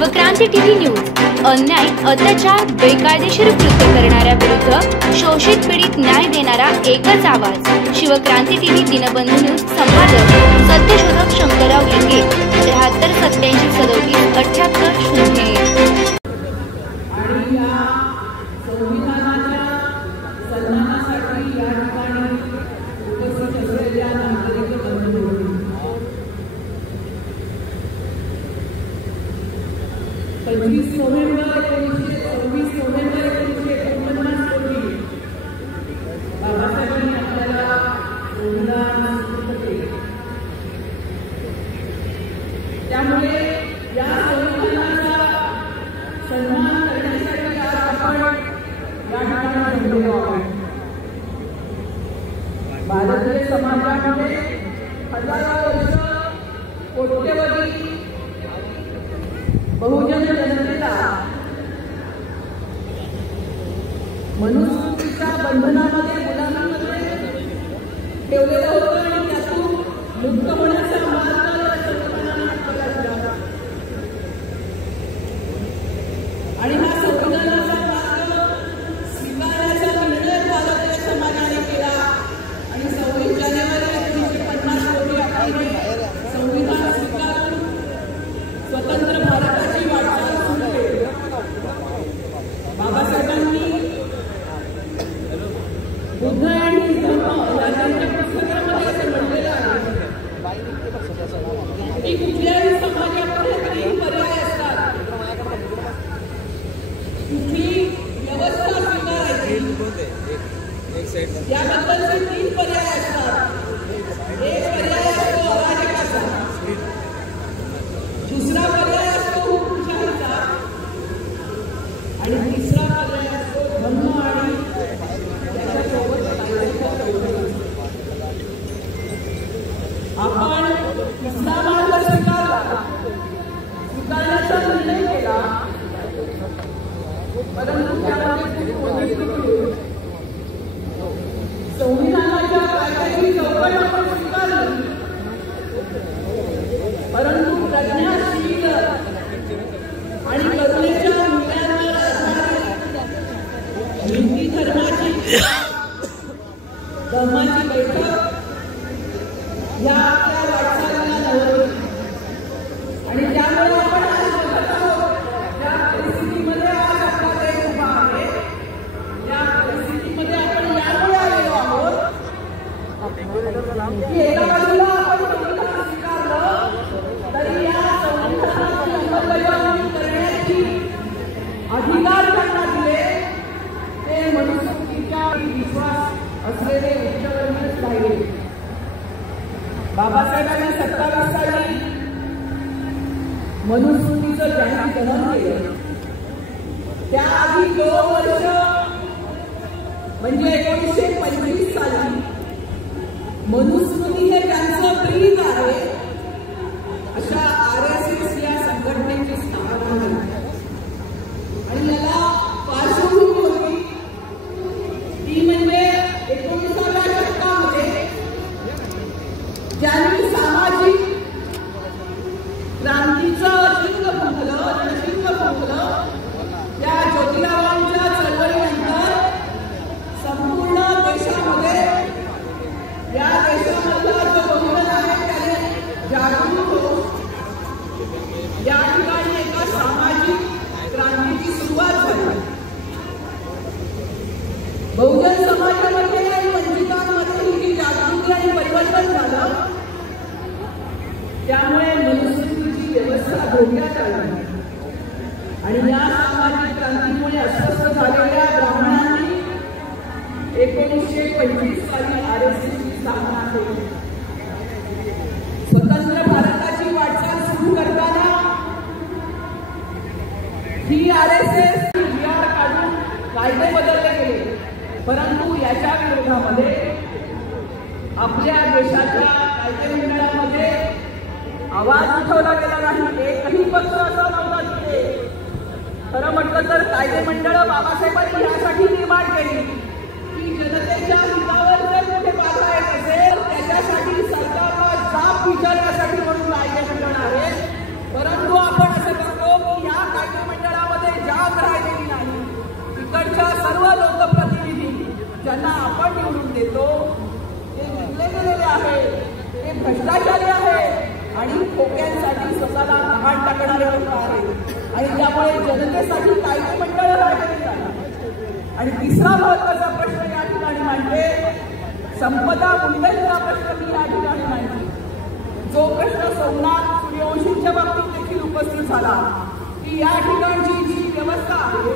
Shivkranti TV news अन्याय अत्याचार बेकायदेशीर कृत्य करणाऱ्या विरुद्ध शोषित पीडित न्याय देणारा एकच आवाज। शिवक्रांती टीव्ही दिनबंधू न्यूज संपादक सत्यशोधक शंकरराव लिंगे 73 87 37 78 0। त्यामुळे या संविधानाचा सन्मान करण्यासाठी आज आपण या ठिकाणी जमलो आहोत। भारतीय समाजामध्ये हजारो वर्ष कोट्यवधी बहुजन जनतेला मनुस्मृतीच्या बंधनामध्ये गुलामीमध्ये ठेवलेलं होतं आणि त्यातून मुक्त होण्याचा मार्ग आणि हा संविधानाचा मार्ग स्वीकारण्याचा निर्णय भारतीय समाजाने केला आणि 26 जानेवारी 1950 रोजी आपण संविधान स्वीकारून स्वतंत्र भारताची वाटचाल सुरू केली। बाबासाहेबांनी बुद्ध आणि धर्म या त्यांच्या पुस्तकामध्ये असं म्हटलेलं आहे की कुठल्याही समाजामध्ये 3 पर्याय असतात। कुठली व्यवस्था स्वीकारायची याबद्दलचे 3 पर्याय असतात। एक पर्याय असतो अराजकाचा, दुसरा पर्याय असतो हुकुमशाहीचा आणि तिसरा पर्याय असतो धर्म आणि त्याच्यासोबत आपण तिसरा मार्ग स्वीकारण्याचा निर्णय केला, परंतु त्यामध्ये संविधानाच्या कायद्याची चौकट आपण स्वीकारली, परंतु प्रज्ञाशील आणि करुणेच्या मूल्यांवर आधारित हिंदी धर्माची बैठक या आपल्या वाटचालीला नवली आणि त्यामुळे आपण आज बघत आहोत या परिस्थितीमध्ये आज आपला देश उभा आहे। या परिस्थितीमध्ये आपण यामुळे आलेलो आहोत की एका बाजूला आपण संविधान स्वीकारलं तरी या संविधानाची अंमलबजावणी करण्याची अधिकार त्यांना दिले ते मनुस्मृतीच्या विश्वास असलेले उच्चवर्णीय राहिले। बाबासाहेबांनी 27 साली मनुस्मृतीचं ज्यांनी ग्रहण केलं त्याआधी 2 वर्ष म्हणजे 1925 साली मनुस्मृती हे त्यांचं ब्रीद आहे अशा RSS या संघटनेची स्थापना झाली आणि याला पार्श्वभूमी होती ती म्हणजे 19व्या शतकामध्ये ज्यांनी सामाजिक क्रांतीचं शिंग फुंकलं त्या ज्योतिरावांच्या चळवळीनंतर संपूर्ण देशामध्ये या देशामधला जो बहुजन आहे त्याने जागरूक होऊन या ठिकाणी एका सामाजिक क्रांतीची सुरुवात झाली। बहुजन समाजामध्ये आणि वंचितांमध्ये ही जागृती आणि परिवर्तन झालं, त्यामुळे मनुस्मृतीची व्यवस्था धोक्यात आली आणि या सामाजिक क्रांतीमुळे अस्वस्थ झालेल्या ब्राह्मणांनी 1925 साली RSSची स्थापना केली। स्वतंत्र भारताची वाटचाल सुरू करताना ही RSS काढून कायदे बदलले गेले, परंतु याच्या विरोधामध्ये आपल्या देशाच्या कायदे मंडळामध्ये आवाज उठवला गेला नाही। एकही पक्ष असं नव्हता तिथे। खरं म्हटलं तर कायदे मंडळ बाबासाहेबांनी यासाठी निर्माण केली की जनतेच्या हितावर जर कुठे बाधा येत असेल त्याच्यासाठी सरकारला जाब विचारण्यासाठी म्हणून कायदे मंडळ आहे। परंतु आपण असं करतो की या जनतेसाठी कायदे मंडळ राबवली आणि तिसरा महत्वाचा प्रश्न या ठिकाणी मांडते संपदा मुंडेंचा प्रश्न मी या ठिकाणी मांडते, जो प्रश्न सोमनाथ सूर्यवंशींच्या बाबतीत देखील उपस्थित झाला की या ठिकाणची जी व्यवस्था आहे,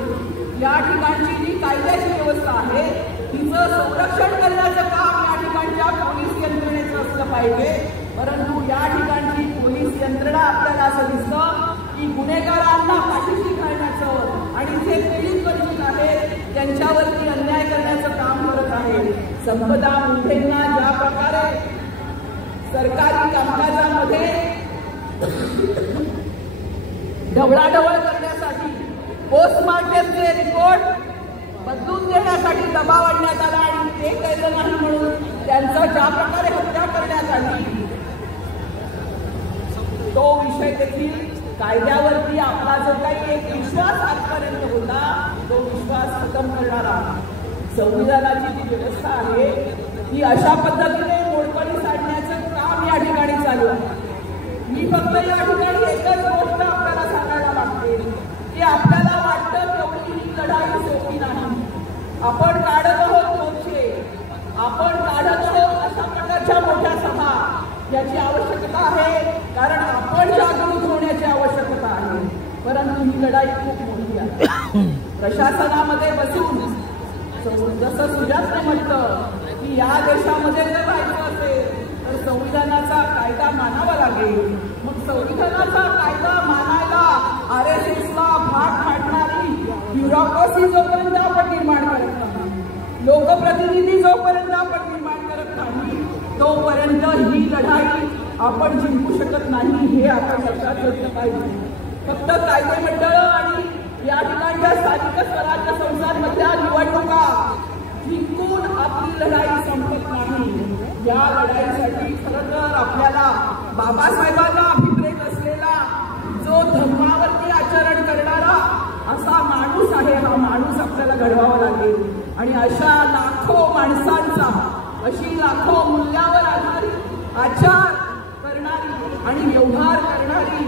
या ठिकाणची जी कायद्याची व्यवस्था आहे तिचं संरक्षण करण्याचं काम या ठिकाणच्या पोलीस यंत्रणेचं असलं पाहिजे. परंतु या ठिकाणची पोलीस यंत्रणा आपल्याला असं दिसतं की गुन्हेगारांना पाठीशी घालण्याचं आणि जे पीडित वंचित आहेत त्यांच्यावरती अन्याय करण्याचं काम करत आहे. संपदा मुंडेंना ज्या प्रकारे सरकारी कामकाजामध्ये ढवळाढवळ करण्यासाठी पोस्टमार्टमचे रिपोर्ट बदलून देण्यासाठी दबाव आणण्यात आला आणि ते केलं नाही म्हणून त्यांचा ज्या प्रकारे हत्या करण्यात आली तो विषय देखील कायद्यावरती आपला जो काही एक विश्वास आजपर्यंत होता तो विश्वास खतम करणारा संविधानाची जी व्यवस्था आहे ती अशा पद्धतीने मोडकळीस आणण्याचं काम या ठिकाणी चालू आहे. मी फक्त या ठिकाणी एकच गोष्ट आपल्याला सांगायला लागते की आपल्याला वाटतं तेवढी ही लढाई सोपी नाही. आपण काढत आहोत मोर्चे, आपण काढत आहोत अशा प्रकारच्या मोठ्या सभा, याची आवश्यकता आहे कारण आपण जागृत होण्याची आवश्यकता आहे. परंतु ही लढाई खूप मोठी आहे. प्रशासनामध्ये बसून जसं सुजातने म्हटलं की या देशामध्ये जर राहायचं असेल तर संविधानाचा कायदा मानावा लागेल. मग संविधानाचा कायदा मानायला RSSला भाग पाडणारी ब्युरोक्रेसी जोपर्यंत आपण निर्माण करत नाही, लोकप्रतिनिधी जोपर्यंत आपण निर्माण करत नाही तोपर्यंत ही लढाई आपण जिंकू शकत नाही. हे आपण लक्षात घेतलं पाहिजे. फक्त कायदे मंडळ आणि या ठिकाणच्या स्थानिक स्वराज्य संस्थांमधल्या निवडणुका जिंकून आपली लढाई संपत नाही. या लढाईसाठी खरं तर आपल्याला बाबासाहेबांना अभिप्रेत असलेला जो धर्मावरती आचरण करणारा असा माणूस आहे, हा माणूस आपल्याला घडवावा लागेल. आणि अशा लाखो माणसांचा, अशी लाखो मूल्यावर आधारित आचार करणारी आणि व्यवहार करणारी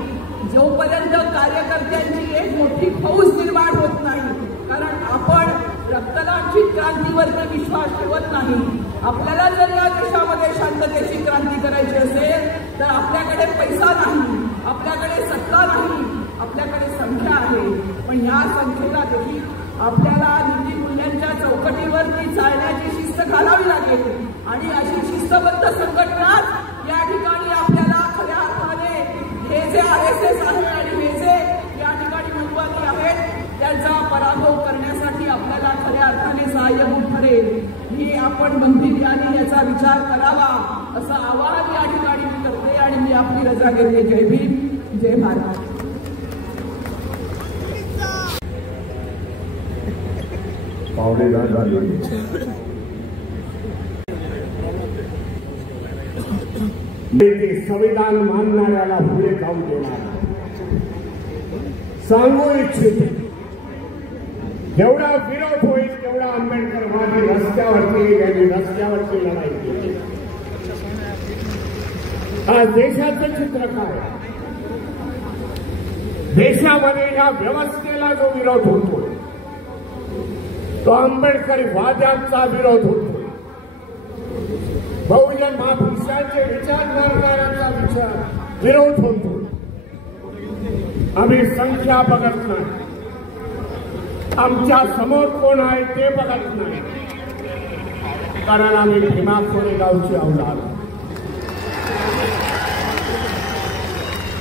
जोपर्यंत कार्यकर्त्यांची एक मोठी फौज निर्माण होत नाही, कारण आपण रक्तदानची क्रांतीवरती विश्वास ठेवत नाही. आपल्याला जर या देशामध्ये शांततेची क्रांती करायची असेल तर आपल्याकडे पैसा नाही, आपल्याकडे सत्ता नाही, आपल्याकडे संख्या आहे. पण या संख्येला देखील आपल्याला नीतिमूल्यांच्या चौकटीवरती चालण्याची शिस्त घालावी लागेल आणि अशी शिस्तबद्ध संघटनाच या ठिकाणी आपल्याला खऱ्या अर्थाने हे जे RSS आहे आणि हे जे या ठिकाणी महत्वाचे आहेत त्यांचा पराभव करण्यासाठी आपल्याला खऱ्या अर्थाने सहाय्यभूत ठरेल. ही आपण बंधीयाने याचा विचार करावा असं आवाहन या ठिकाणी मी करते आणि मी आपली रजा घेते. जय भीम, जय भारत. संविधान मानणाऱ्याला पुढे जाऊ देणार सांगू इच्छितो. जेवढा विरोध होईल तेवढा आंबेडकरवादी रस्त्यावरती आणि रस्त्यावरची लढाई केली. आज देशाचं चित्र काय? देशामध्ये या व्यवस्थेला जो विरोध होतो तो आंबेडकरी वाद्यांचा विरोध होतो. बहुजन महापुरुषांचे विचार करणाऱ्यांचा विरोध होतो. आम्ही संख्या बघत नाही, आमच्या समोर कोण आहे ते बघत नाही, कारण आम्ही भीमा कोरेगावची औलाद.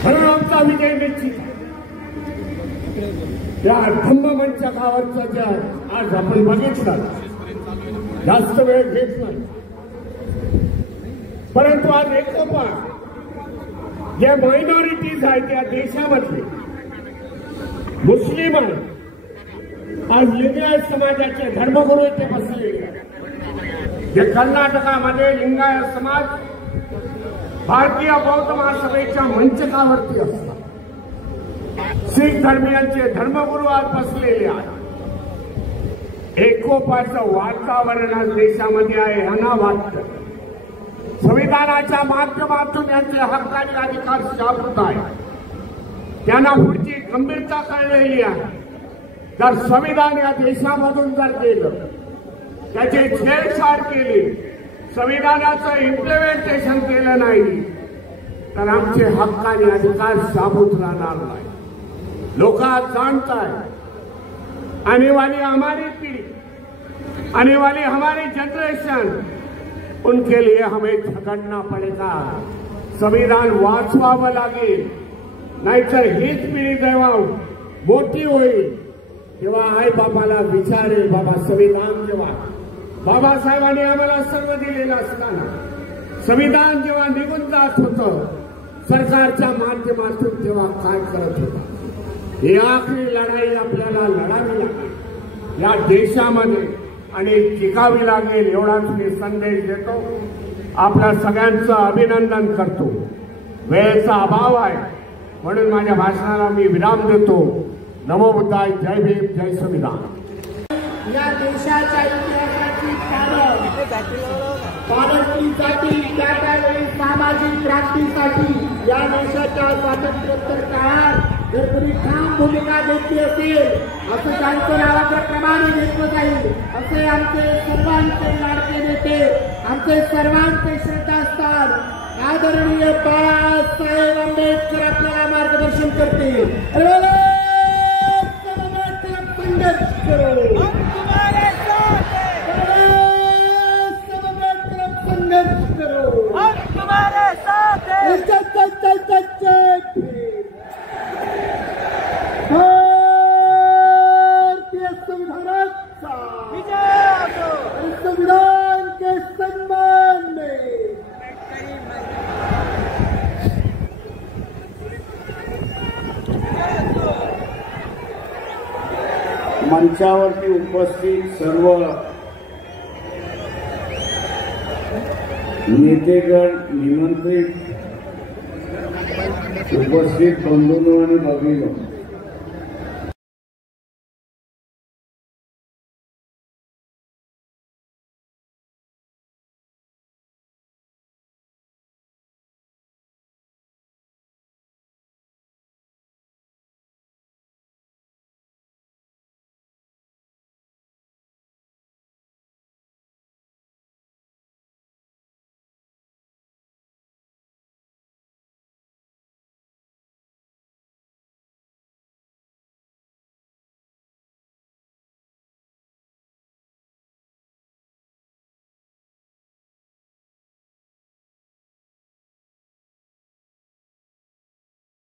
म्हणून आमचा विजय निश्चित. त्या धम्ममंच गावाचं जे आज आपण बघितलं, जास्त वेळ घेत नाही, परंतु आज एकोपा जे मायनॉरिटीज आहेत त्या देशामधले मुस्लिम आज लिंगायत समाजाचे धर्मगुरू ते बसलेले. जे कर्नाटकामध्ये लिंगायत समाज भारतीय बौद्ध महासभेच्या मंचकावरती असतात. शीख धर्मियांचे धर्मगुरू आज बसलेले आहेत. एकोपाचं वातावरण आज देशामध्ये आहे यांना वाटतं. संविधानाच्या माध्यमातून त्यांचे हक्क आणि अधिकार जागृत आहे. त्यांना पुढची गंभीरता कळलेली आहे. जर संविधान या देशामधून जर गेलं, त्याची छेडछाड केली, संविधानाचं इम्प्लिमेंटेशन केलं नाही, तर आमचे हक्क आणि अधिकार साबूत राहणार नाही. लोक आज जानता है, आने वाली हमारी पीढ़ी, आने वाली हमारी जनरेशन, उनके लिए हमें झगड़ना पड़ेगा. संविधान वाचवावं लागेल, नाहीतर हीच पिढी जेव्हा मोठी होईल तेव्हा आई बाबाला विचारेल, बाबा संविधान जेव्हा बाबासाहेबांनी आम्हाला सर्व दिलेलं असताना संविधान जेव्हा निघून जात होतं सरकारच्या माध्यमातून तेव्हा काय करत होता. ही आखरी लढाई आपल्याला लढावी लागेल या देशामध्ये आणि टिकावी लागेल. एवढाच मी संदेश देतो. आपल्या सगळ्यांचं अभिनंदन करतो. वेळेचा अभाव आहे म्हणून माझ्या भाषणाला मी विराम देतो. नमो बुद्धाय. जय भीम, जय संविधान. या देशाच्या इतिहासाची पालटली जाती. त्या त्यावेळी सामाजिक क्रांतीसाठी या देशाच्या स्वातंत्र्योत्तर काळात जर कोणी ठाम भूमिका घेतली असेल, असं त्यांचं नावाचं प्रमाणे घेतलं जाईल. असे आमचे सर्वांचे लाडके नेते, आमचे सर्वांचे श्रद्धास्थान आदरणीय बाळासाहेब आंबेडकर आपल्याला मार्गदर्शन करतील. संघर्ष करो, संघर्ष करो, तुम्हारे साथ हैं. भारतीय संविधानाचा संविधान के सम्मान में मंचावरती उपस्थित सर्व नेतेगण, निमंत्रित उपस्थित बंधूंनो आणि भगिनींनो,